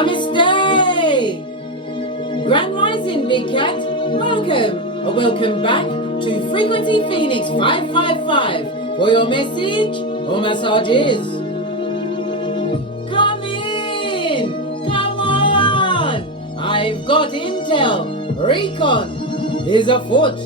Namaste! Grand Rising, Big Cat. Welcome, or welcome back to Frequency Phoenix 555 for your message or massages. Come in! Come on! I've got intel. Recon is afoot.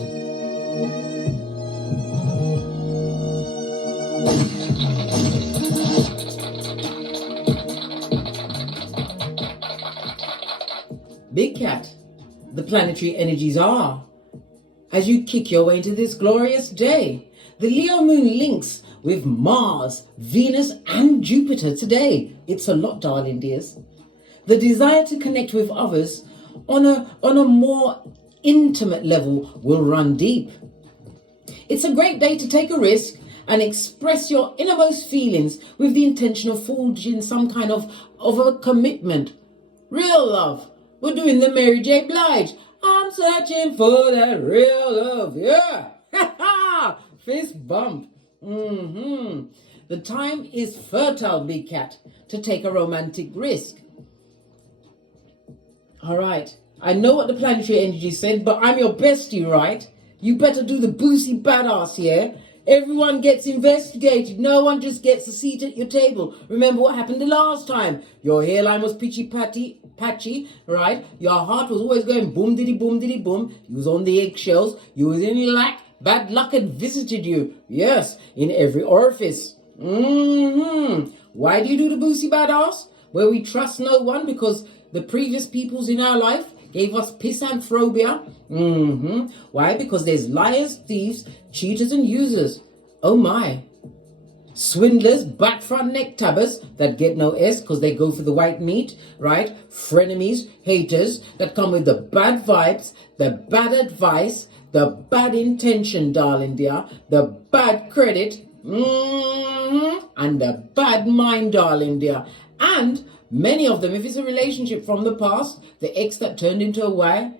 Big Cat, the planetary energies are. As you kick your way into this glorious day, the Leo moon links with Mars, Venus and Jupiter today. It's a lot, darling dears. The desire to connect with others on a more intimate level will run deep. It's a great day to take a risk and express your innermost feelings with the intention of forging some kind of a commitment. Real love. We're doing the Mary J. Blige. I'm searching for that real love. Yeah. Fist bump. The time is fertile, Big Cat, to take a romantic risk. All right. I know what the planetary energy said, but I'm your bestie, right? You better do the boozy badass here. Everyone gets investigated. No one just gets a seat at your table. Remember what happened the last time. Your hairline was patchy, right? Your heart was always going boom diddy boom diddy boom. You was on the eggshells. You was in lack. Bad luck had visited you. Yes, in every orifice. Why do you do the boozy badass? Where we trust no one because the previous peoples in our life gave us pisanthropia. Why? Because there's liars, thieves, cheaters and users. Oh my. Swindlers, back front neck tabbers that get no S because they go for the white meat, right? Frenemies, haters that come with the bad vibes, the bad advice, the bad intention, darling dear, the bad credit, and the bad mind, darling dear. And many of them, if it's a relationship from the past, the ex that turned into a Y,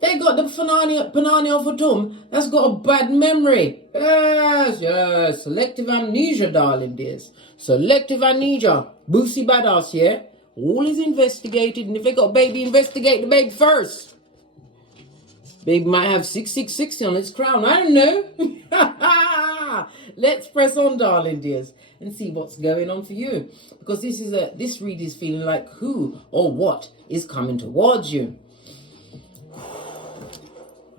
they got the Panani of a tomb that's got a bad memory. Yes. Selective amnesia, darling dears. Selective amnesia. Boosie badass, yeah? All is investigated, and if they got a baby, investigate the baby first. Baby might have 6660 on its crown. I don't know. Let's press on, darling dears, and see what's going on for you. Because this read is feeling like who or what is coming towards you.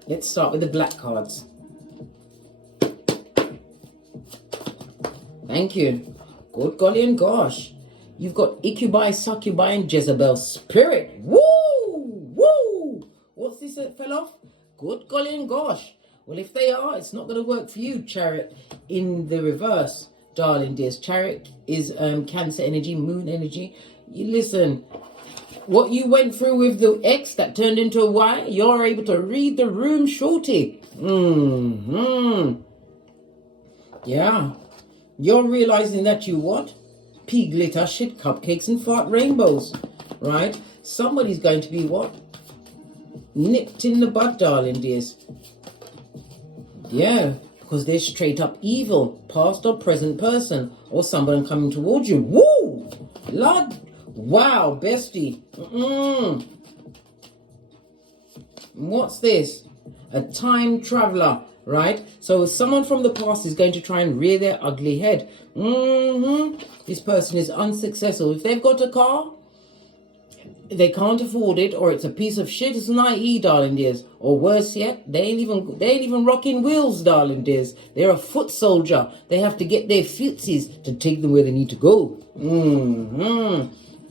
Let's start with the black cards. Thank you. Good golly and gosh. You've got Incubi, Succubi and Jezebel spirit. Woo! Woo! What's this that fell off? Good golly and gosh. Well, if they are, it's not going to work for you, Chariot, in the reverse, darling dears. Chariot is Cancer energy, moon energy. You listen. What you went through with the X that turned into a Y, you're able to read the room, shorty. Yeah. You're realizing that you what? Pea glitter, shit cupcakes and fart rainbows. Right? Somebody's going to be what? Nipped in the bud, darling dears. Yeah. Because they're straight up evil. Past or present person. Or someone coming towards you. Woo! Lord. Wow, bestie. What's this? A time traveler, right? So someone from the past is going to try and rear their ugly head. This person is unsuccessful. If they've got a car, they can't afford it, or it's a piece of shit. It's an IE, darling dears. Or worse yet, they ain't even rocking wheels, darling dears. They're a foot soldier. They have to get their footsies to take them where they need to go.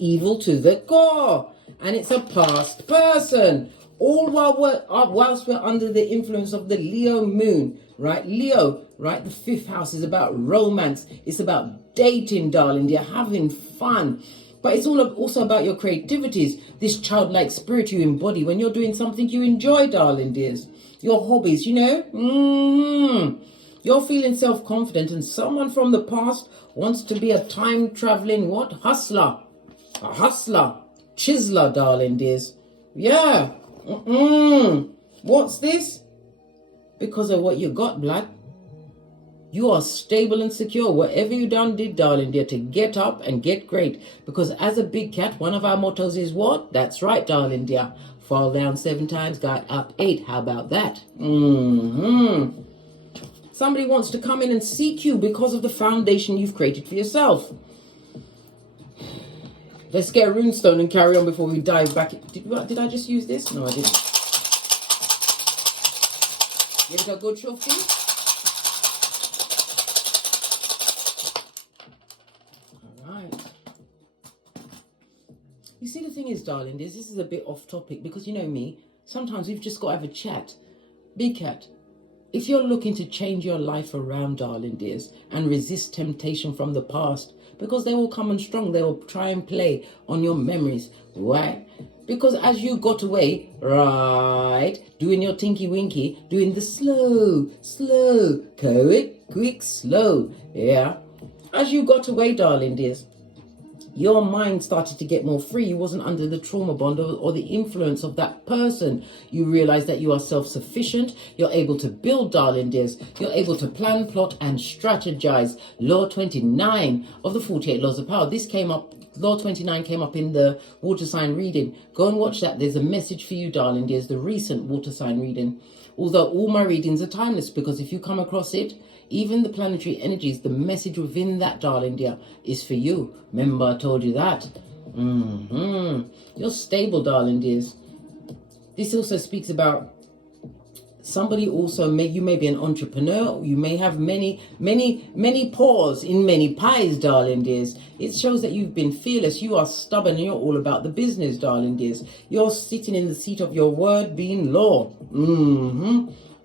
Evil to the core, and it's a past person. All whilst we're under the influence of the Leo moon, right? Leo, right? The fifth house is about romance. It's about dating, darling. You're having fun, but it's also about your creativities. This childlike spirit you embody when you're doing something you enjoy, darling dears. Your hobbies, you know. You're feeling self-confident, and someone from the past wants to be a time-traveling what? Hustler. A hustler, chiseler, darling dears. Yeah. What's this? Because of what you got, blood. You are stable and secure. Whatever you did, darling dear, to get up and get great. Because as a big cat, one of our mottos is what? That's right, darling dear. Fall down 7 times, got up 8. How about that? Somebody wants to come in and seek you because of the foundation you've created for yourself. Let's get a runestone and carry on before we dive back. Did I just use this? No, I didn't. Give it a good shuffle. You see, the thing is, darling, this is a bit off topic because you know me, sometimes we've just got to have a chat. Big cat, if you're looking to change your life around, darling dears, and resist temptation from the past, because they will come on strong, they will try and play on your memories. Why? Because as you got away, right, doing your tinky winky, doing the slow, quick, slow, yeah. As you got away, darling dears, your mind started to get more free. You wasn't under the trauma bond or the influence of that person. You realize that you are self-sufficient. You're able to build, darling dears. You're able to plan, plot, and strategize. Law 29 of the 48 Laws of Power. This came up, Law 29 came up in the water sign reading. Go and watch that. There's a message for you, darling dears, the recent water sign reading. Although all my readings are timeless, because if you come across it, even the planetary energies, the message within that, darling dear, is for you. Remember, I told you that. You're stable, darling dears. This also speaks about somebody also, you may be an entrepreneur. You may have many paws in many pies, darling dears. It shows that you've been fearless. You are stubborn and you're all about the business, darling dears. You're sitting in the seat of your word being law.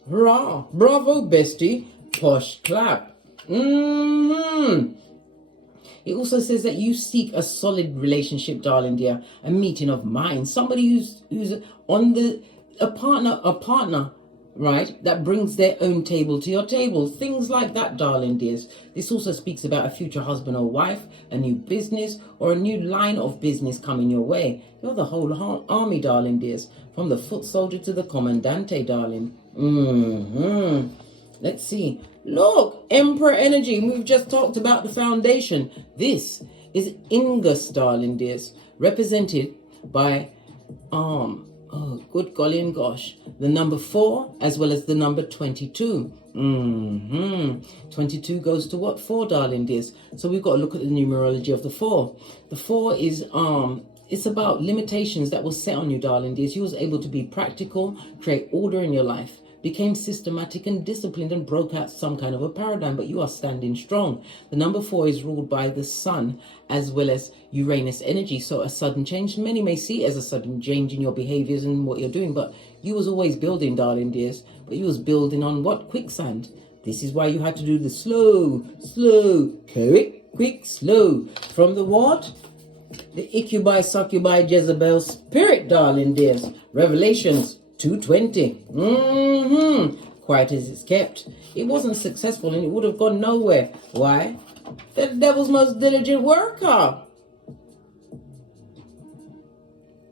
Hurrah. Bravo, bestie. Posh clap. It also says that you seek a solid relationship, darling dear, a meeting of minds, somebody who's on a partner, right, that brings their own table to your table, things like that, darling dears. This also speaks about a future husband or wife, a new business or a new line of business coming your way. You're the whole army, darling dears, from the foot soldier to the commandante, darling. Let's see. Look, Emperor energy. We've just talked about the foundation. This is Ingus, darling dears, represented by good golly and gosh, the number 4 as well as the number 22. 22 goes to what? 4, darling dears. So we've got to look at the numerology of the 4. The 4 is it's about limitations that were set on you, darling dears. You was able to be practical, create order in your life, became systematic and disciplined, and broke out some kind of a paradigm, but you are standing strong. The number 4 is ruled by the sun as well as Uranus energy. So a sudden change, many may see it as a sudden change in your behaviors and what you're doing, but you was always building, darling dears. But you was building on what? Quicksand. This is why you had to do the slow, quick, slow. From the what? The Incubi, Succubi, Jezebel spirit, darling dears. Revelations 2:20. Quiet as it's kept. It wasn't successful and it would have gone nowhere. Why? The devil's most diligent worker.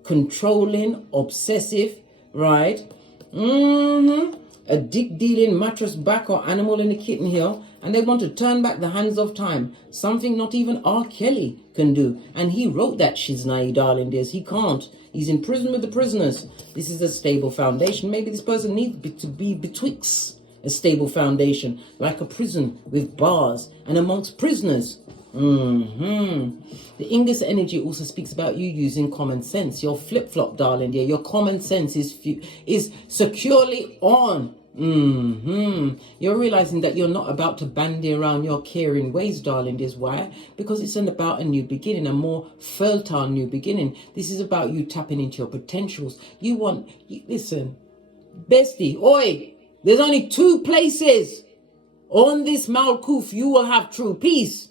Controlling, obsessive, right? A dick dealing mattress back or animal in the kitten hill, and they want to turn back the hands of time. Something not even R. Kelly can do. And he wrote that shiznai, darling dears. He can't. He's in prison with the prisoners. This is a stable foundation. Maybe this person needs to be betwixt a stable foundation, like a prison with bars and amongst prisoners. The Ingus energy also speaks about you using common sense. Your flip-flop, darling dear. Your common sense is securely on. You're realizing that you're not about to bandy around your caring ways, darling dears. Why? Because it's about a new beginning, a more fertile new beginning. This is about you tapping into your potentials. Listen, bestie, oi, there's only 2 places on this Malkuth you will have true peace.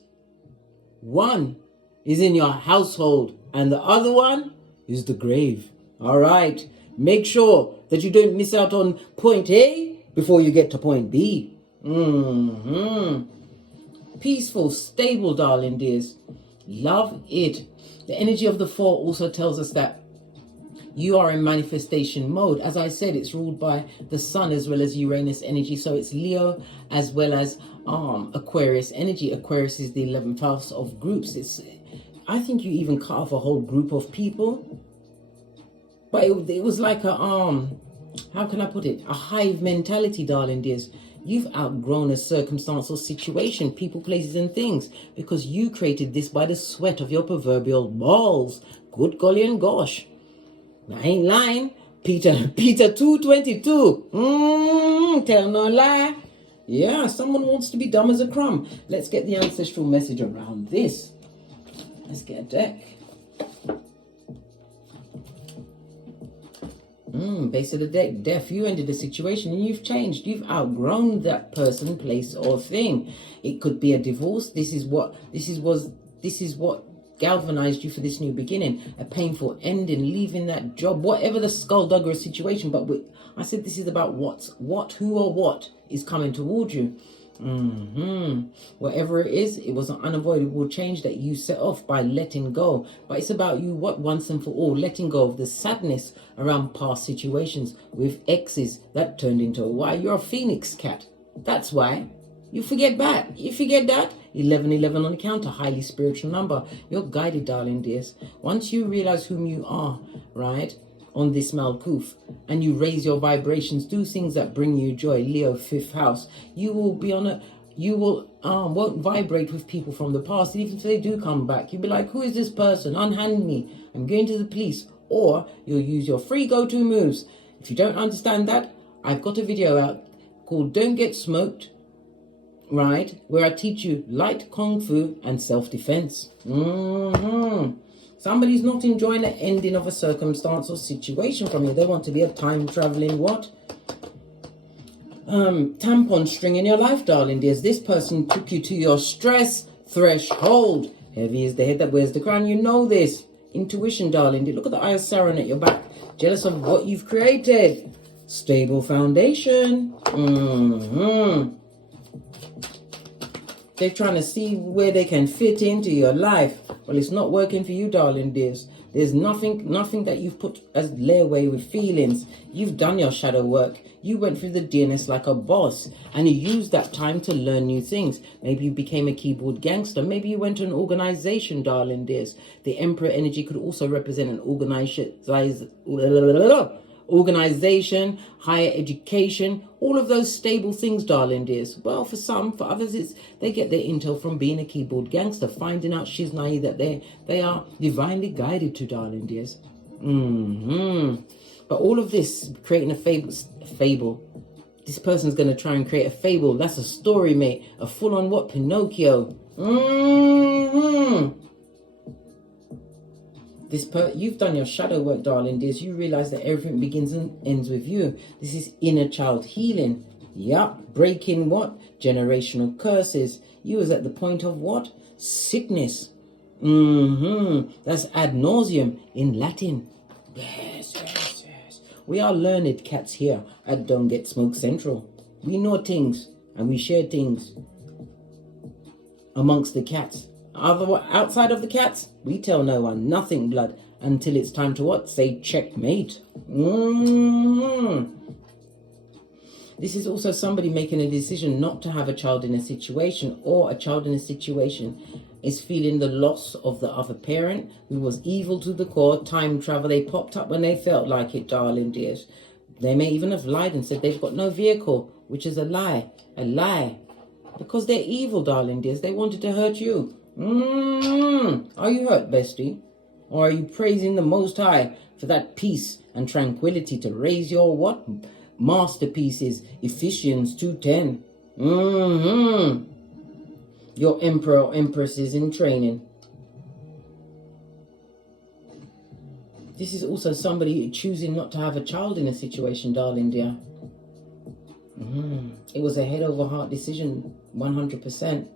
One is in your household and the other one is the grave. All right. Make sure that you don't miss out on point A before you get to point B. Peaceful, stable, darling dears. Love it. The energy of the 4 also tells us that You are in manifestation mode. As I said, it's ruled by the sun as well as Uranus energy. So it's Leo as well as Aquarius energy. Aquarius is the 11th house of groups. I think you even cut off a whole group of people. But it was like a, how can I put it? A hive mentality, darling dears. You've outgrown a circumstance or situation, people, places and things, because you created this by the sweat of your proverbial balls. Good golly and gosh. I ain't lying. Peter 2:22. Tell no lie. Yeah, someone wants to be dumb as a crumb. Let's get the ancestral message around this. Let's get a deck. Base of the deck, death. You ended a situation and you've changed. You've outgrown that person, place, or thing. It could be a divorce. This is what galvanized you for this new beginning. A painful ending, leaving that job, whatever the skulldugger situation. But I said this is about who or what is coming towards you. Whatever it is, it was an unavoidable change that you set off by letting go. But it's about you, once and for all, letting go of the sadness around past situations with exes that turned into a why. You're a phoenix cat. That's why. You forget that. 1111 on the counter, highly spiritual number. You're guided, darling dears. Once you realize whom you are, right, on this Malkuth, and you raise your vibrations, do things that bring you joy. Leo, 5th house. You will be won't vibrate with people from the past. Even if they do come back, you'll be like, who is this person? Unhand me. I'm going to the police. Or you'll use your free go-to moves. If you don't understand that, I've got a video out called Don't Get Smoked, right, where I teach you light kung fu and self-defense. Somebody's not enjoying the ending of a circumstance or situation from you. They want to be a time-traveling what? Tampon string in your life, darling dears. This person took you to your stress threshold. Heavy is the head that wears the crown. You know this. Intuition, darling dear. Look at the eye of Saturn at your back. Jealous of what you've created. Stable foundation. They're trying to see where they can fit into your life. Well, it's not working for you, darling dears. There's nothing that you've put as layaway with feelings. You've done your shadow work. You went through the DNS like a boss, and you used that time to learn new things. Maybe you became a keyboard gangster. Maybe you went to an organization, darling dears. The Emperor energy could also represent an organization, higher education, all of those stable things, darling dears. Well, for some, for others, they get their intel from being a keyboard gangster, finding out shiznai that they are divinely guided to, darling dears. But all of this, creating a fable. This person's going to try and create a fable. That's a story, mate. A full-on what? Pinocchio. You've done your shadow work, darling dears. You realize that everything begins and ends with you. This is inner child healing. Yup. Breaking what? Generational curses. You was at the point of what? Sickness. That's ad nauseum in Latin. Yes. We are learned cats here at Don't Get Smoke Central. We know things and we share things amongst the cats. Outside of the cats, we tell no one nothing, blood, until it's time to what? Say checkmate. This is also somebody making a decision not to have a child in a situation, or a child in a situation is feeling the loss of the other parent who was evil to the core. Time travel. They popped up when they felt like it, darling dears. They may even have lied and said they've got no vehicle, which is a lie. Because they're evil, darling dears. They wanted to hurt you. Are you hurt, bestie? Or are you praising the Most High for that peace and tranquility to raise your what? Masterpieces. Ephesians 2:10. Your emperor or empress is in training. This is also somebody choosing not to have a child in a situation, darling dear. It was a head over heart decision, 100%.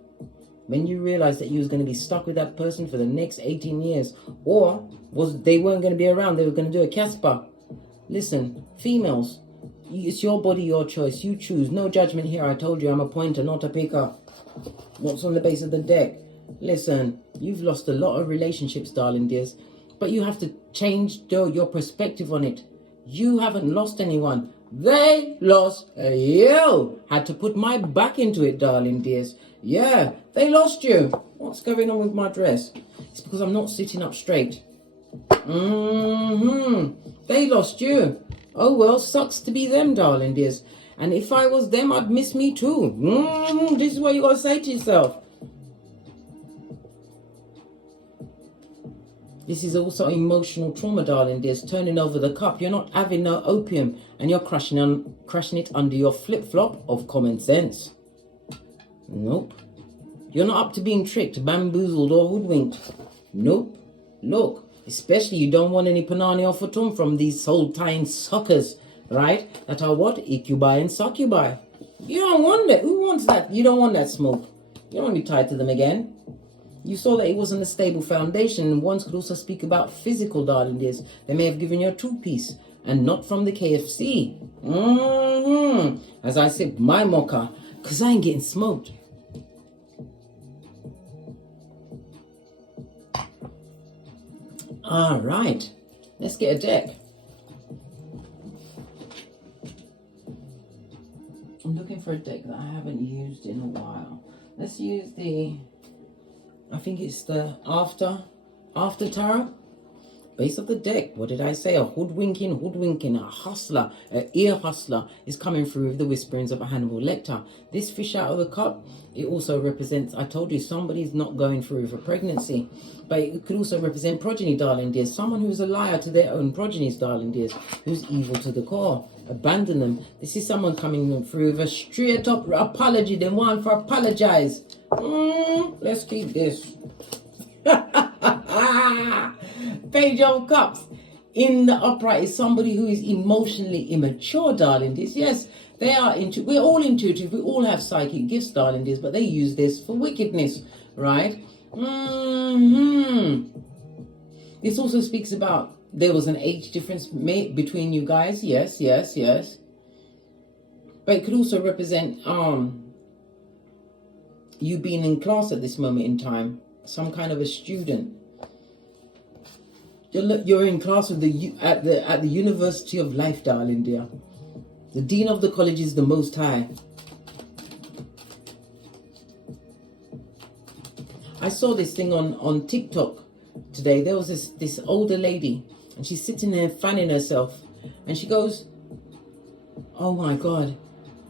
When you realized that you was going to be stuck with that person for the next 18 years, or they weren't going to be around, they were going to do a Casper. Listen, females, it's your body, your choice. You choose. No judgment here. I told you I'm a pointer, not a picker. What's on the base of the deck? Listen, you've lost a lot of relationships, darling dears. But you have to change your perspective on it. You haven't lost anyone. They lost you. Had to put my back into it, darling dears. Yeah, they lost you. What's going on with my dress? It's because I'm not sitting up straight. They lost you. Oh, well, sucks to be them, darling dears. And if I was them, I'd miss me too. This is what you got to say to yourself. This is also emotional trauma, darling dears. Turning over the cup. You're not having no opium, and you're crushing it under your flip-flop of common sense. Nope. You're not up to being tricked, bamboozled, or hoodwinked. Nope. Look, especially you don't want any panani or futum from these soul-tying suckers, right? That are what? Incubi and succubi. You don't want that. Who wants that? You don't want that smoke. You don't want to be tied to them again. You saw that it wasn't a stable foundation, and ones could also speak about physical, darling dears. They may have given you a two-piece, and not from the KFC. As I said, my mocha, because I ain't getting smoked. All right, let's get a deck. I'm looking for a deck that I haven't used in a while. Let's use the... I think it's the after tarot. Base of the deck. What did I say? A hoodwinking, a hustler, an ear hustler is coming through with the whisperings of a Hannibal Lecter. This fish out of the cup, it also represents, I told you, somebody's not going through with a pregnancy. But it could also represent progeny, darling dears. Someone who's a liar to their own progenies, darling dears. Who's evil to the core. Abandon them. This is someone coming through with a straight up apology. They want for apologize. Let's keep this. Page of Cups in the upright is somebody who is emotionally immature, darling dears. Yes, they are we're all intuitive. We all have psychic gifts, darling dears, but they use this for wickedness, right? This also speaks about there was an age difference between you guys. Yes. But it could also represent you being in class at this moment in time, some kind of a student. You're in class with at the University of Life, darling dear. The dean of the college is the Most High. I saw this thing on TikTok today. There was this older lady, and she's sitting there fanning herself, and she goes, "Oh my God,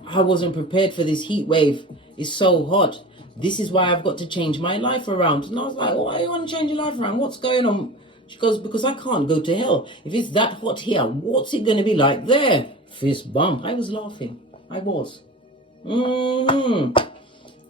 I wasn't prepared for this heat wave. It's so hot. This is why I've got to change my life around." And I was like, "Why do you want to change your life around? What's going on?" She goes, "Because I can't go to hell. If it's that hot here, what's it going to be like there?" Fist bump. I was laughing. I was.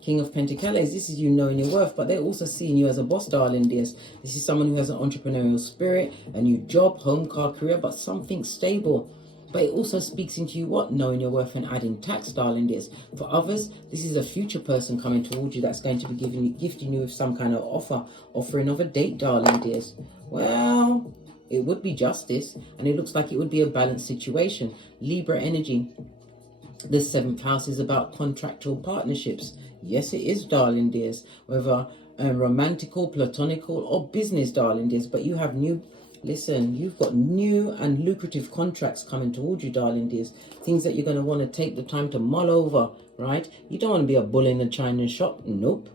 King of Pentacles. This is you knowing your worth, but they're also seeing you as a boss, darling dears. This is someone who has an entrepreneurial spirit, a new job, home, car, career, but something stable. But it also speaks into you what? Knowing your worth and adding tax, darling dears. For others, this is a future person coming towards you that's going to be gifting you with some kind of offering of a date, darling dears. Well, it would be justice, and it looks like it would be a balanced situation. Libra energy. The 7th house is about contractual partnerships. Yes, it is, darling dears. Whether romantical, platonical, or business, darling dears. But you have you've got new and lucrative contracts coming towards you, darling dears. Things that you're going to want to take the time to mull over, right? You don't want to be a bull in a china shop. Nope.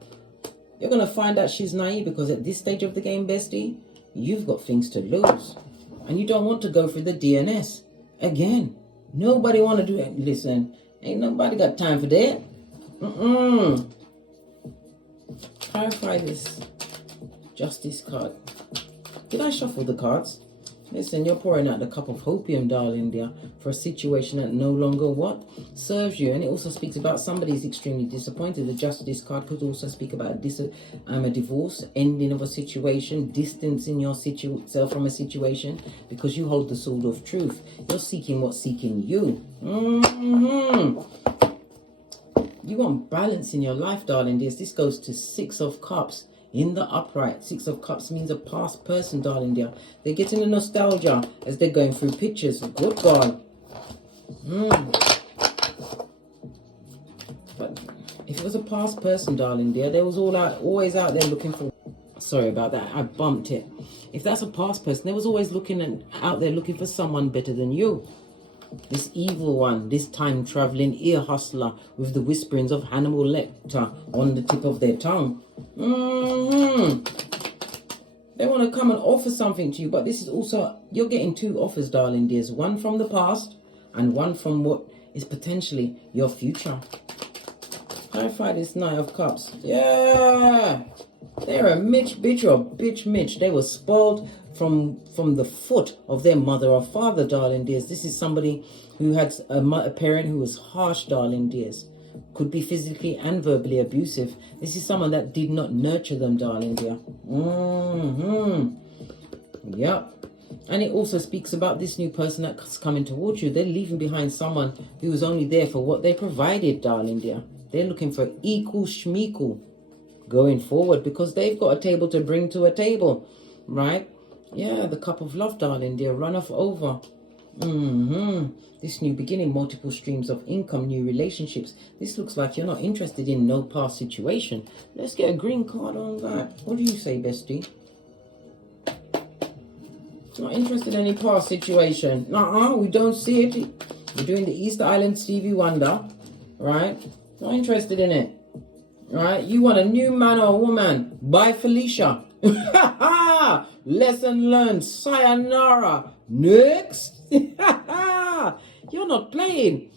You're going to find out she's naive, because at this stage of the game, bestie, you've got things to lose. And you don't want to go through the DNS. Again, nobody want to do it. Listen, ain't nobody got time for that. Clarify this Justice card. Did I shuffle the cards? Listen, you're pouring out the cup of hopium, darling dear, for a situation that no longer what? Serves you. And it also speaks about somebody's extremely disappointed. The Justice card could also speak about a divorce, ending of a situation, distancing yourself from a situation, because you hold the sword of truth. You're seeking what's seeking you. You want balance in your life, darling dears. This goes to 6 of Cups. In the upright, 6 of Cups means a past person, darling dear. They're getting the nostalgia as they're going through pictures. Good God. But if it was a past person, darling dear, they was always out there looking for Sorry about that. I bumped it. If that's a past person, they was always out there looking for someone better than you. This evil one, this time-traveling ear hustler with the whisperings of Hannibal Lecter on the tip of their tongue. They want to come and offer something to you, but this is also, you're getting two offers, darling dears. One from the past and one from what is potentially your future. Clarify this Knight of Cups. Yeah! They're a Mitch bitch or a bitch Mitch. They were spoiled from the foot of their mother or father, darling dears. This is somebody who had a parent who was harsh, darling dears. Could be physically and verbally abusive. This is someone that did not nurture them, darling dear. Yep. And it also speaks about this new person that's coming towards you. They're leaving behind someone who was only there for what they provided, darling dear. They're looking for equal schmeequal going forward because they've got a table to bring to a table, right? Yeah, the cup of love, darling dear. Run off over. This new beginning, multiple streams of income, new relationships. This looks like you're not interested in no past situation. Let's get a green card on that. What do you say, bestie? Not interested in any past situation. We don't see it. We're doing the Easter Island Stevie Wonder, right? Not interested in it, right? You want a new man or woman? Bye, Felicia. Lesson learned. Sayonara. Next. You're not playing.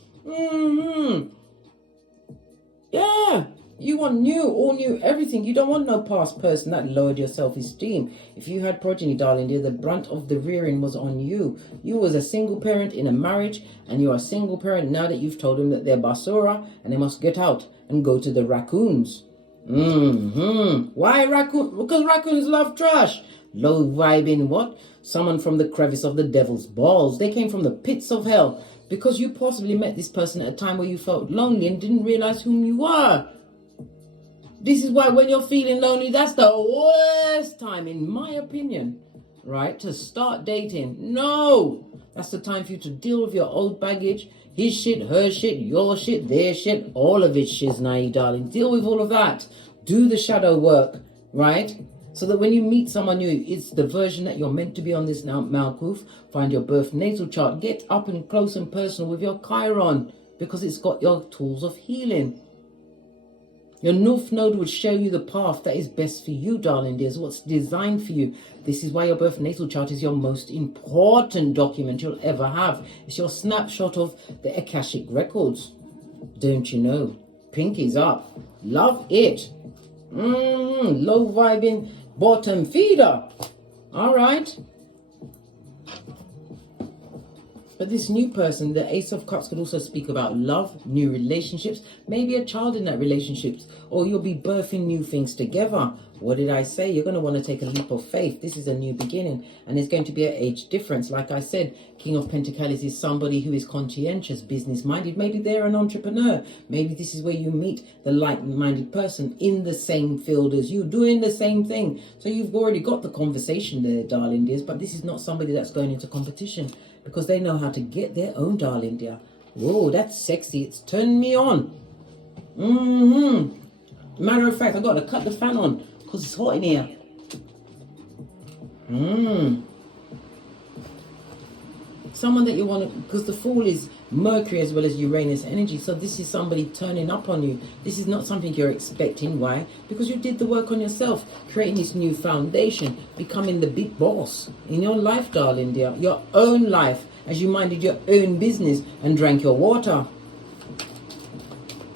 Yeah. You want new, all new, everything. You don't want no past person that lowered your self-esteem. If you had progeny, darling dear, the brunt of the rearing was on you. You was a single parent in a marriage, and you're a single parent now that you've told them that they're basura and they must get out and go to the raccoons. Why raccoon? Because raccoons love trash. Low vibing what? Someone from the crevice of the devil's balls. They came from the pits of hell because you possibly met this person at a time where you felt lonely and didn't realize whom you were. This is why when you're feeling lonely, that's the worst time, in my opinion, right, to start dating. No, that's the time for you to deal with your old baggage, his shit, her shit, your shit, their shit, all of it shiznai, darling. Deal with all of that. Do the shadow work, right? So that when you meet someone new, it's the version that you're meant to be on this Malkuth. Find your birth natal chart. Get up and close and personal with your Chiron because it's got your tools of healing. Your North Node would show you the path that is best for you, darling dears, what's designed for you. This is why your birth natal chart is your most important document you'll ever have. It's your snapshot of the Akashic records. Don't you know? Pinkies up. Love it. Low vibing bottom feeder. All right. But this new person, the Ace of Cups, could also speak about love, new relationships, maybe a child in that relationship, or you'll be birthing new things together. What did I say? You're going to want to take a leap of faith. This is a new beginning, and there's going to be an age difference. Like I said, King of Pentacles is somebody who is conscientious, business-minded. Maybe they're an entrepreneur. Maybe this is where you meet the like-minded person in the same field as you, doing the same thing. So you've already got the conversation there, darling dears, but this is not somebody that's going into competition, because they know how to get their own, darling dear. Whoa, that's sexy. It's turned me on. Matter of fact, I got to cut the fan on because it's hot in here. Someone that you want to, because the Fool is Mercury as well as Uranus energy. So this is somebody turning up on you. This is not something you're expecting. Why? Because you did the work on yourself, creating this new foundation, becoming the big boss in your life, darling dear. Your own life, as you minded your own business and drank your water.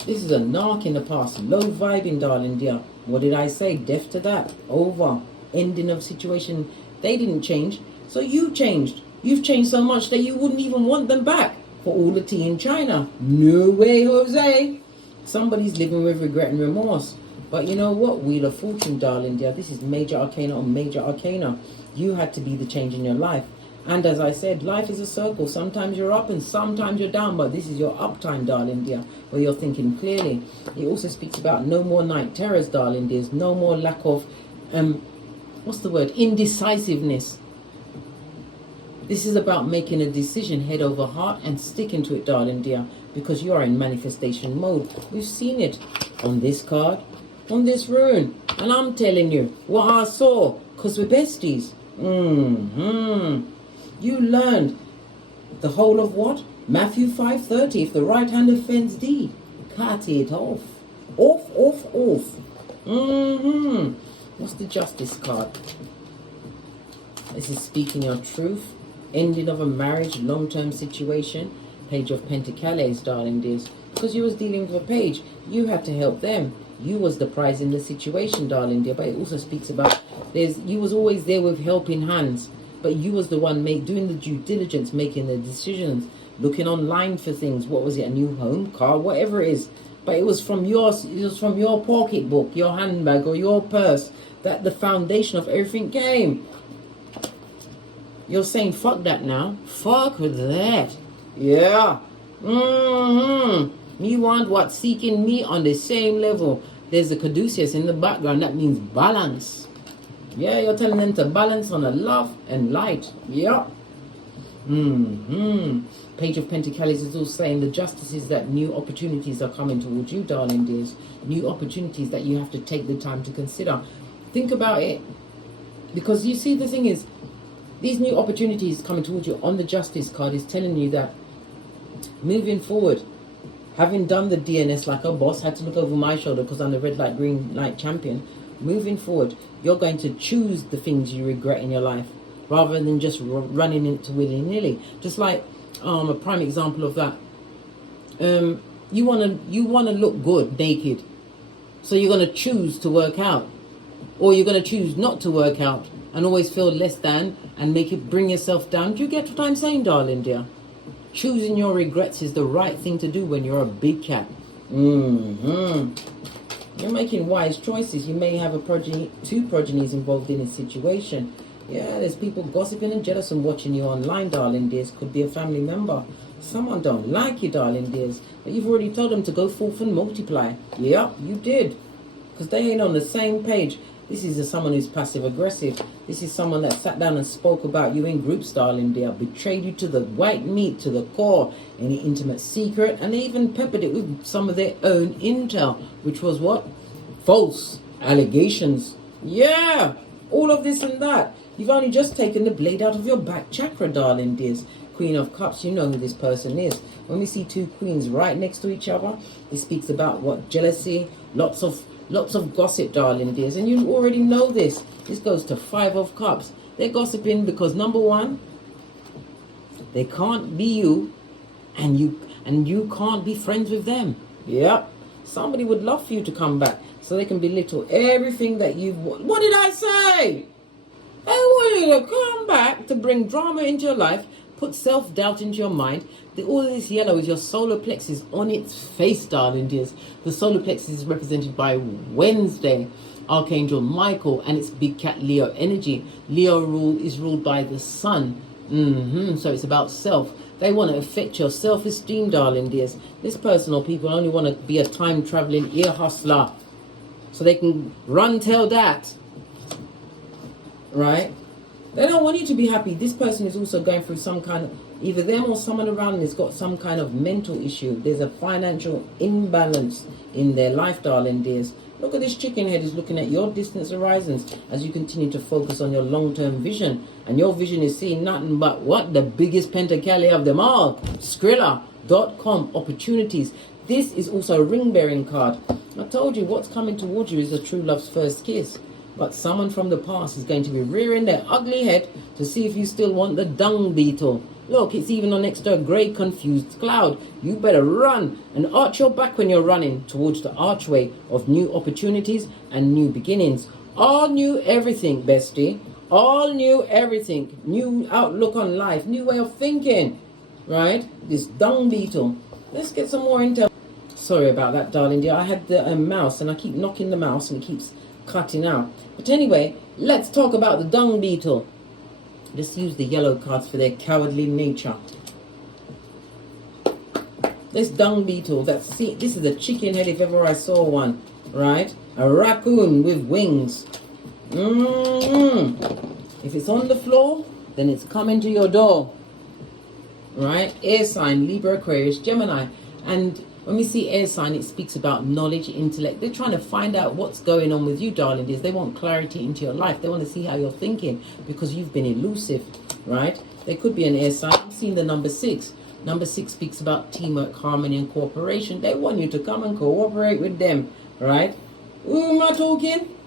This is a narc in the past. Low vibing, darling dear. What did I say? Deaf to that. Over. Ending of situation. They didn't change, so you changed. You've changed so much that you wouldn't even want them back for all the tea in China. No way, Jose. Somebody's living with regret and remorse. But you know what? Wheel of Fortune, darling dear. This is major arcana on major arcana. You had to be the change in your life. And as I said, life is a circle. Sometimes you're up and sometimes you're down. But this is your up time, darling dear, where you're thinking clearly. It also speaks about no more night terrors, darling dears. No more lack of, what's the word? Indecisiveness. This is about making a decision head over heart and sticking to it, darling dear, because you are in manifestation mode. We've seen it on this card, on this rune. And I'm telling you what I saw, because we're besties. You learned the whole of what? Matthew 5:30. If the right hand offends thee, cut it off. Off. What's the Justice card? This is speaking your truth. Ending of a marriage, long-term situation. Page of Pentacles, darling dears. Because you was dealing with a page, you had to help them. You was the prize in the situation, darling dear. But it also speaks about you was always there with helping hands. But you was the one doing the due diligence, making the decisions, looking online for things. What was it? A new home, car, whatever it is. But it was from your pocketbook, your handbag, or your purse that the foundation of everything came. You're saying fuck that now. Fuck with that. Yeah. You want what? Seeking me on the same level. There's a caduceus in the background. That means balance. Yeah, you're telling them to balance on a love and light. Yeah. Page of Pentacles is also saying the justice is that new opportunities are coming towards you, darling dears. New opportunities that you have to take the time to consider. Think about it. Because you see, the thing is, these new opportunities coming towards you on the Justice card is telling you that moving forward, having done the DNS like a boss, had to look over my shoulder because I'm the red light, green light champion. Moving forward, you're going to choose the things you regret in your life rather than just running into willy-nilly. Just like a prime example of that. You wanna look good naked, so you're gonna choose to work out, or you're gonna choose not to work out and always feel less than and bring yourself down. Do you get what I'm saying, darling dear? Choosing your regrets is the right thing to do when you're a big cat. You're making wise choices. You may have two progenies involved in a situation. Yeah, there's people gossiping and jealous and watching you online, darling dears. Could be a family member. Someone don't like you, darling dears. But you've already told them to go forth and multiply. Yeah, you did. Because they ain't on the same page. This is someone who's passive-aggressive. This is someone that sat down and spoke about you in groups, darling dear. Betrayed you to the white meat, to the core. Any intimate secret. And they even peppered it with some of their own intel. Which was what? False allegations. Yeah. All of this and that. You've only just taken the blade out of your back chakra, darling dears. Queen of Cups, you know who this person is. When we see two queens right next to each other, it speaks about what? Jealousy, lots of gossip, darling dears. And you already know this. This goes to Five of Cups. They're gossiping because, number one, they can't be you, and you can't be friends with them. Yep. Somebody would love for you to come back so they can belittle everything that you've... What did I say? They want you to come back to bring drama into your life, put self-doubt into your mind. All of this yellow is your solar plexus on its face, darling dears. The solar plexus is represented by Wednesday, Archangel Michael, and it's big cat Leo energy. Leo is ruled by the sun. So it's about self. They want to affect your self-esteem, darling dears. This person or people only want to be a time-traveling ear hustler so they can tell that. Right? They don't want you to be happy. This person is also going through some kind of, either them or someone around them has got some kind of mental issue. There's a financial imbalance in their life, darling dears. Look at this chicken head is looking at your distance horizons as you continue to focus on your long-term vision. And your vision is seeing nothing but what? The biggest pentacali of them all. Skrilla.com. Opportunities. This is also a ring-bearing card. I told you what's coming towards you is a true love's first kiss. But someone from the past is going to be rearing their ugly head to see if you still want the dung beetle. Look, it's even on next to a grey confused cloud. You better run and arch your back when you're running towards the archway of new opportunities and new beginnings. All new everything, bestie. All new everything. New outlook on life. New way of thinking. Right? This dung beetle. Let's get some more intel. Sorry about that, darling dear. I had the mouse and I keep knocking the mouse and it keeps cutting out. But anyway, let's talk about the dung beetle. Just use the yellow cards for their cowardly nature. This dung beetle, this is a chicken head if ever I saw one, right? A raccoon with wings. If it's on the floor, then it's coming to your door, right? Air sign, Libra, Aquarius, Gemini. And When we see air sign, it speaks about knowledge, intellect. They're trying to find out what's going on with you, darling dears. They want clarity into your life. They want to see how you're thinking because you've been elusive, right? There could be an air sign. I've seen the number 6. Number 6 speaks about teamwork, harmony, and cooperation. They want you to come and cooperate with them, right? Who am I talking?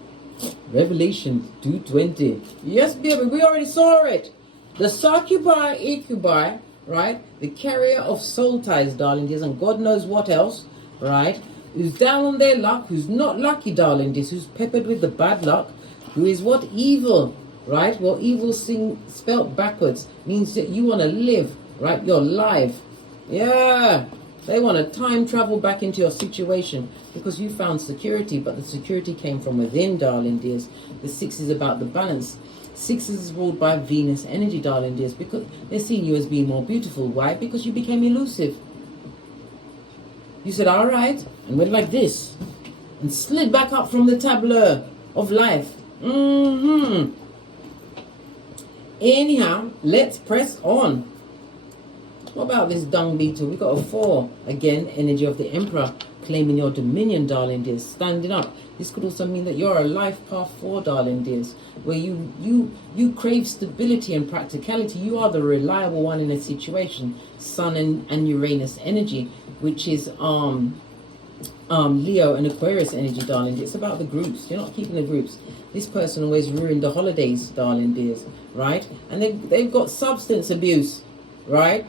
Revelation 2:20. Yes, baby, we already saw it. The succubi, incubi, right? The carrier of soul ties, darling dears, and God knows what else, right? Who's down on their luck, who's not lucky, darling dears, who's peppered with the bad luck, who is what? Evil, right? Well, evil spelt backwards means that you want to live, right? You're live. Yeah. They want to time travel back into your situation because you found security, but the security came from within, darling dears. The 6 is about the balance. 6 is ruled by Venus energy, darling dears, because they're seeing you as being more beautiful. Why? Because you became elusive. You said, all right, and went like this and slid back up from the tableau of life. Anyhow, let's press on. What about this dung beetle? We got a 4. Again, energy of the Emperor, claiming your dominion, darling dears, standing up. This could also mean that you're a life path 4, darling dears, where you crave stability and practicality. You are the reliable one in a situation. Sun and Uranus energy, which is Leo and Aquarius energy, darling dears. It's about the groups. You're not keeping the groups. This person always ruined the holidays, darling dears, right? And they've got substance abuse, right?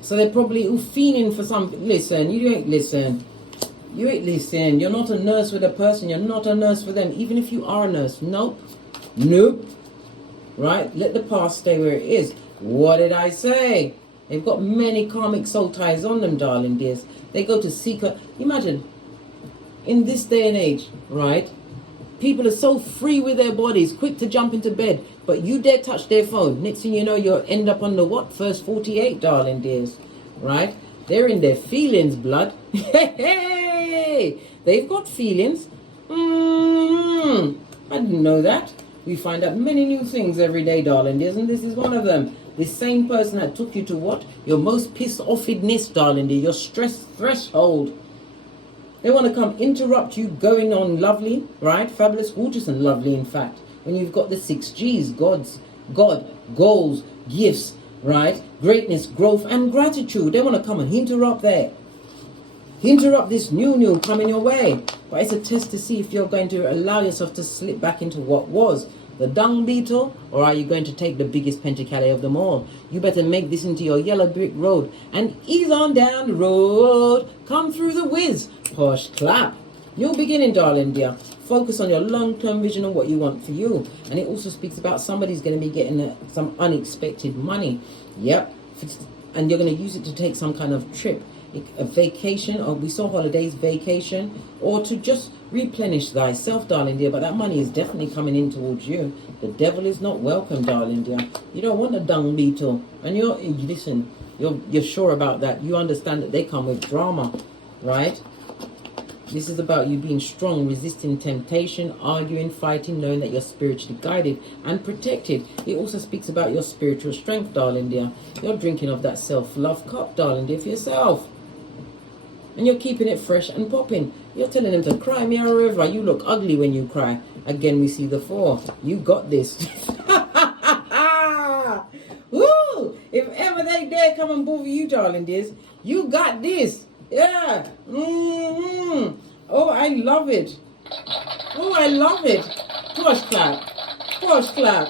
So they're probably fiending for something. Listen, you ain't listen. You ain't listen. You're not a nurse with a person. You're not a nurse for them. Even if you are a nurse. Nope. Nope. Right? Let the past stay where it is. What did I say? They've got many karmic soul ties on them, darling dears. They go to seek a... Imagine, in this day and age, right? People are so free with their bodies, quick to jump into bed, but you dare touch their phone. Next thing you know, you'll end up on the what? First 48, darling dears. Right? They're in their feelings, blood. Hey! They've got feelings. I didn't know that. We find out many new things every day, darling dears, and this is one of them. This same person that took you to what? Your most pissed-offedness, darling dear. Your stress threshold. They want to come interrupt you going on lovely, right? Fabulous, gorgeous, and lovely, in fact. When you've got the 6 G's, God, goals, gifts, right? Greatness, growth, and gratitude. They want to come and interrupt there. Interrupt this new coming your way. But it's a test to see if you're going to allow yourself to slip back into what was the dung beetle, or are you going to take the biggest pentacale of them all? You better make this into your yellow brick road and ease on down the road. Come through the whiz. Push, clap. New beginning, darling dear. Focus on your long-term vision of what you want for you. And it also speaks about somebody's going to be getting some unexpected money. Yep. And you're going to use it to take some kind of trip. A vacation, or we saw holidays, vacation, or to just replenish thyself, darling dear. But that money is definitely coming in towards you. The devil is not welcome, darling dear. You don't want a dung beetle. And you're sure about that. You understand that they come with drama, right? This is about you being strong, resisting temptation, arguing, fighting, knowing that you're spiritually guided and protected. It also speaks about your spiritual strength, darling dear. You're drinking of that self-love cup, darling dear, for yourself. And you're keeping it fresh and popping. You're telling them to cry me a river. You look ugly when you cry. Again, we see the 4. You got this. Woo! If ever they dare come and bother you, darling dears, you got this. Yeah. Oh, I love it. Oh, I love it. Push clap. Push clap.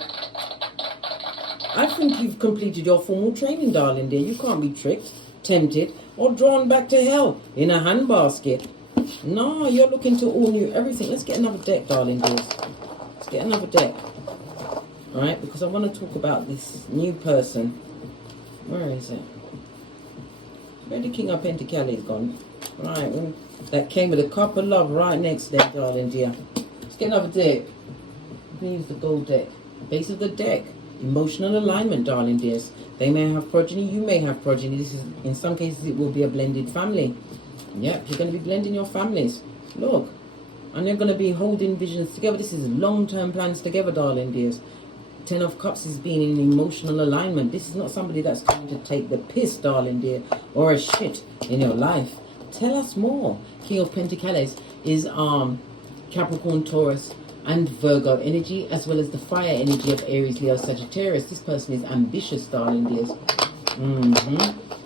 I think you've completed your formal training, darling dear. You can't be tricked, tempted, or drawn back to hell in a handbasket. No, you're looking to all new everything. Let's get another deck, darling dears. Let's get another deck. All right, because I want to talk about this new person. Where is it? Where the King of Pentacles gone? Right, that came with a cup of love right next there, darling dear. Let's get another deck. I'm going to use the gold deck. Base of the deck. Emotional alignment, darling dears. They may have progeny, you may have progeny. This is, in some cases, it will be a blended family. Yep, you're going to be blending your families. Look. And they're going to be holding visions together. This is long-term plans together, darling dears. 10 of Cups is being in emotional alignment. This is not somebody that's going to take the piss, darling dear, or a shit in your life. Tell us more. King of Pentacles is Capricorn, Taurus, and Virgo energy, as well as the fire energy of Aries, Leo, Sagittarius. This person is ambitious, darling dears.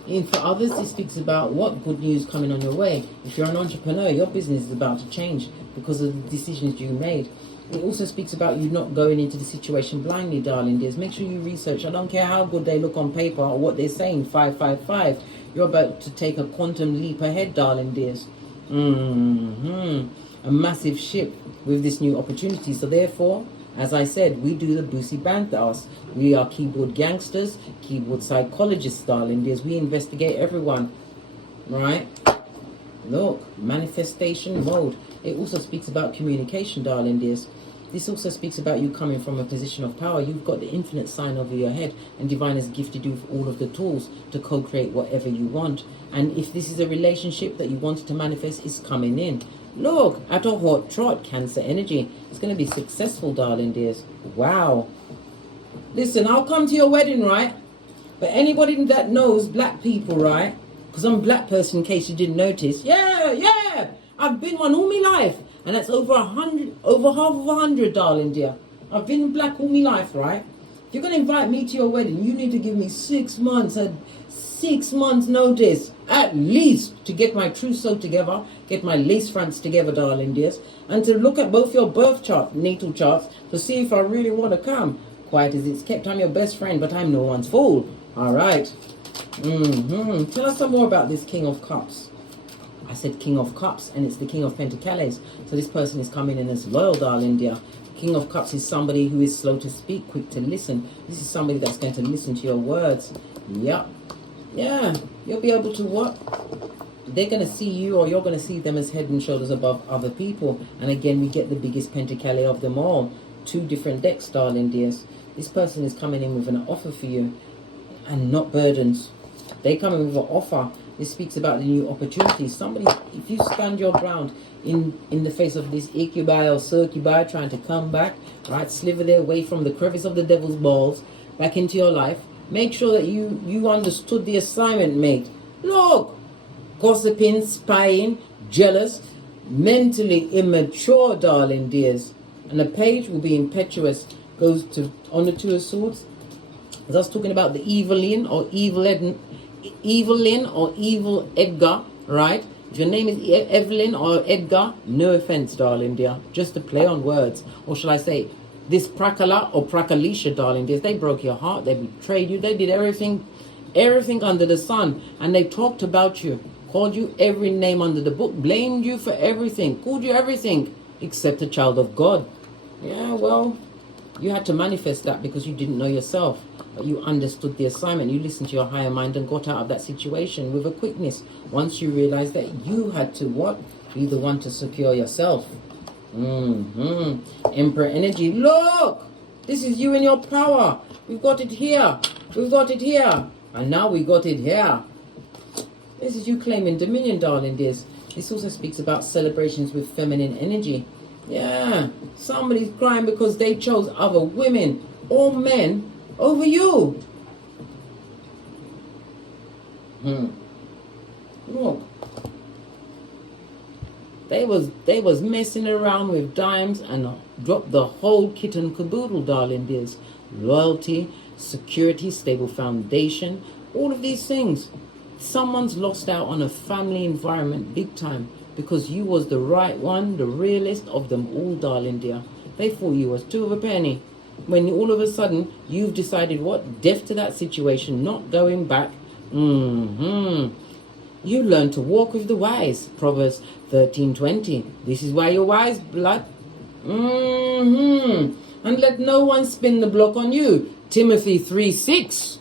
And for others, this speaks about what good news coming on your way. If you're an entrepreneur, your business is about to change because of the decisions you made. It also speaks about you not going into the situation blindly, darling dears. Make sure you research. I don't care how good they look on paper or what they're saying, 555. You're about to take a quantum leap ahead, darling dears. A massive ship with this new opportunity. So therefore, as I said, we do the Boosie Banthas. We are keyboard gangsters, keyboard psychologists, darling dears. We investigate everyone, right? Look, manifestation mode. It also speaks about communication, darling dears. This also speaks about you coming from a position of power. You've got the infinite sign over your head, and divine has gifted you with all of the tools to co-create whatever you want. And if this is a relationship that you wanted to manifest, it's coming in. Look, at a hot trot, Cancer energy. It's going to be successful, darling dears. Wow. Listen, I'll come to your wedding, right? But anybody that knows black people, right? Because I'm a black person, in case you didn't notice. Yeah. I've been one all my life. And that's over 100, over half of 100, darling dear. I've been black all my life, right? If you're going to invite me to your wedding, you need to give me 6 months and 6 months notice, at least, to get my trousseau together, get my lace fronts together, darling dears, and to look at both your birth chart, natal charts, to see if I really want to come. Quiet as it's kept, I'm your best friend, but I'm no one's fool. All right. Tell us some more about this King of Cups. I said King of Cups, and it's the King of Pentacles. So this person is coming in as loyal, darling dear. King of Cups is somebody who is slow to speak, quick to listen. This is somebody that's going to listen to your words. Yep. Yeah, you'll be able to what? They're going to see you, or you're going to see them as head and shoulders above other people. And again, we get the biggest Pentacles of them all. 2 different decks, darling dears. This person is coming in with an offer for you, and not burdens. They come in with an offer. This speaks about the new opportunities. Somebody, if you stand your ground in the face of this incubi or succubi trying to come back, right, sliver their way from the crevice of the devil's balls back into your life, make sure that you understood the assignment, mate. Look, gossiping, spying, jealous, mentally immature, darling dears. And the page will be impetuous, goes to on the 2 of Swords. As I was talking about the Evelyn or Evelyn or Evil Edgar, right? If your name is Evelyn or Edgar, no offense, darling dear. Just a play on words. Or shall I say, this Prakala or Prakalisha, darling dears, they broke your heart, they betrayed you, they did everything under the sun. And they talked about you, called you every name under the book, blamed you for everything, called you everything except a child of God. Yeah, well, you had to manifest that because you didn't know yourself. But you understood the assignment. You listened to your higher mind and got out of that situation with a quickness. Once you realized that you had to what? Be the one to secure yourself. Emperor energy. Look! This is you and your power. We've got it here. We've got it here. And now we got it here. This is you claiming dominion, darling dears. This also speaks about celebrations with feminine energy. Yeah. Somebody's crying because they chose other women or men over you. Look, they was messing around with dimes and dropped the whole kit and caboodle, darling dears. Loyalty, security, stable foundation, all of these things. Someone's lost out on a family environment big time because you was the right one, the realest of them all, darling dear. They thought you was 2 of a penny. When all of a sudden you've decided what? Deaf to that situation, not going back. You learn to walk with the wise. Proverbs 13:20. This is why you're wise, blood. And let no one spin the block on you. Timothy 3:6.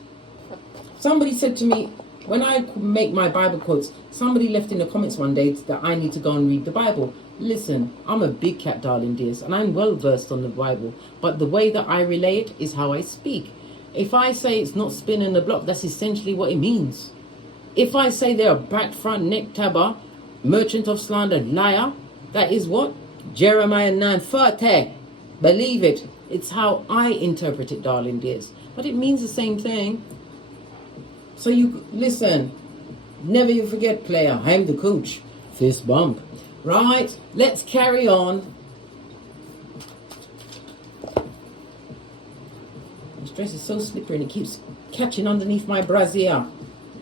Somebody said to me, when I make my Bible quotes, somebody left in the comments one day that I need to go and read the Bible. Listen, I'm a big cat, darling dears, and I'm well versed on the Bible. But the way that I relay it is how I speak. If I say it's not spinning the block, that's essentially what it means. If I say they're a back, front, neck, tabber, merchant of slander, liar, that is what? Jeremiah 9:30. Believe it. It's how I interpret it, darling dears. But it means the same thing. So you, listen, Never you forget, player, I'm the coach. Fist bump. Right, let's carry on. This dress is so slippery and it keeps catching underneath my brassiere.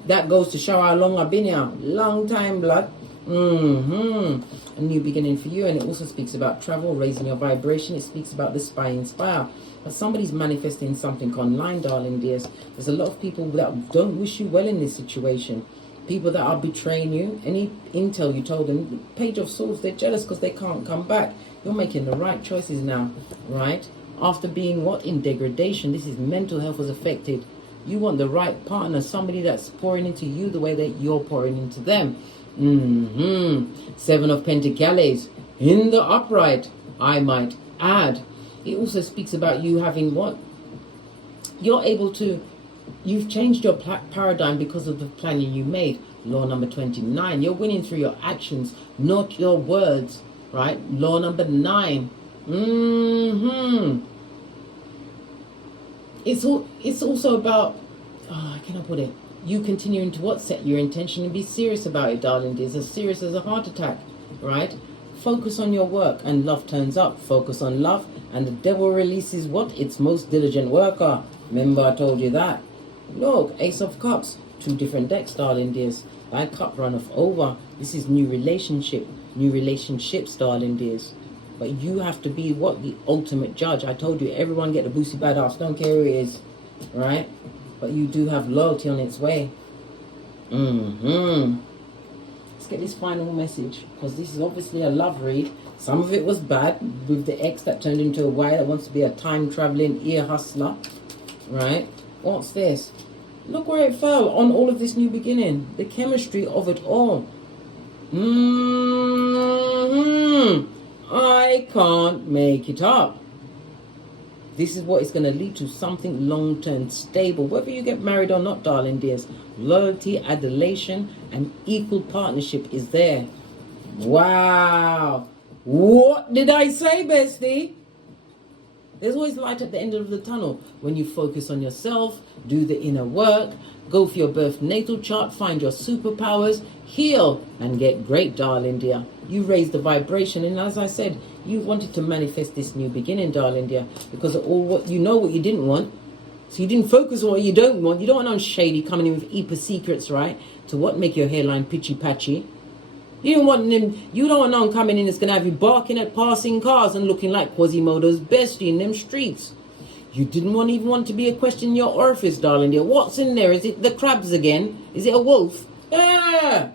That goes to show how long I've been here. Long time, blood. A new beginning for you. And it also speaks about travel, raising your vibration. It speaks about the spy inspire. But somebody's manifesting something online, darling dears. There's a lot of people that don't wish you well in this situation. People that are betraying you. Any intel you told them. The Page of Swords, they're jealous because they can't come back. You're making the right choices now, right? After being what? In degradation. This is mental health was affected. You want the right partner. Somebody that's pouring into you the way that you're pouring into them. Seven of Pentacles. In the upright, I might add. It also speaks about you having what? You're able to... You've changed your paradigm because of the planning you made. Law number 29. You're winning through your actions, not your words. Right? Law number 9. It's also about, how can I put it? You continuing to what? Set your intention and be serious about it, darling. It's as serious as a heart attack, right? Focus on your work and love turns up. Focus on love and the devil releases what? Its most diligent worker. Remember I told you that. Look, Ace of Cups. 2 different decks, darling dears. Bad cup run off over. This is new relationship. New relationships, darling dears. But you have to be what? The ultimate judge. I told you, everyone get the boosty badass. Don't care who it is. Right? But you do have loyalty on its way. Let's get this final message. Because this is obviously a love read. Some of it was bad. With the ex that turned into a Y that wants to be a time-traveling ear hustler. Right? What's this? Look where it fell on all of this new beginning. The chemistry of it all. I can't make it up. This is what is going to lead to something long-term stable. Whether you get married or not, darling dears. Loyalty, adulation, and equal partnership is there. Wow. What did I say, bestie? There's always light at the end of the tunnel. When you focus on yourself, do the inner work, go for your birth natal chart, find your superpowers, heal, and get great, darling dear. You raise the vibration, and as I said, you wanted to manifest this new beginning, darling dear, because of all what you know what you didn't want. So you didn't focus on what you don't want. You don't want no shady coming in with Epa secrets, right? To what? Make your hairline pitchy patchy. You don't want them. You don't want no one coming in that's gonna have you barking at passing cars and looking like Quasimodo's bestie in them streets. You didn't even want to be a question in your orifice, darling dear. What's in there? Is it the crabs again? Is it a wolf? Yeah.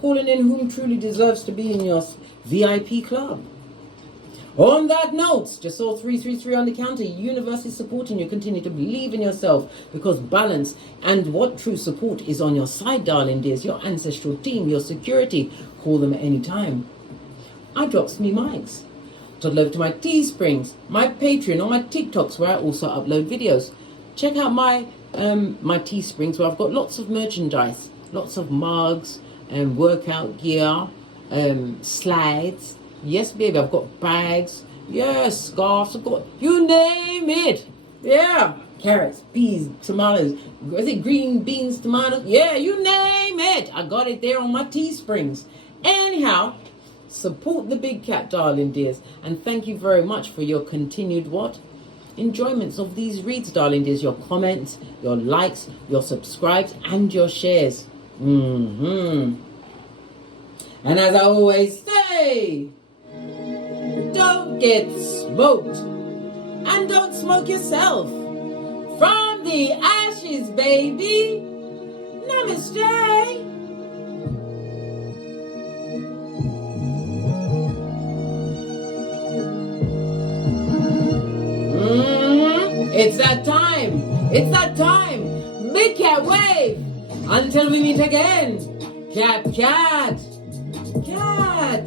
Calling in whom truly deserves to be in your VIP club. On that note, just saw 333 on the counter. Universe is supporting you. Continue to believe in yourself because balance and what true support is on your side, darling dears. Your ancestral team, your security. Call them at any time. I drops me mics. Toddle over to my Teesprings, my Patreon, or my TikToks where I also upload videos. Check out my my Teesprings where I've got lots of merchandise, lots of mugs and workout gear, slides. Yes, baby, I've got bags. Yes, scarves. I've got, you name it. Yeah. Carrots, peas, tomatoes. Is it green beans, tomatoes? Yeah, you name it. I got it there on my Teesprings. Anyhow, support the big cat, darling dears. And thank you very much for your continued what? Enjoyments of these reads, darling dears. Your comments, your likes, your subscribes, and your shares. And as I always say, don't get smoked and don't smoke yourself. From the ashes, baby. Namaste. It's that time. It's that time. Big cat wave. Until we meet again. Cat, cat. Cat.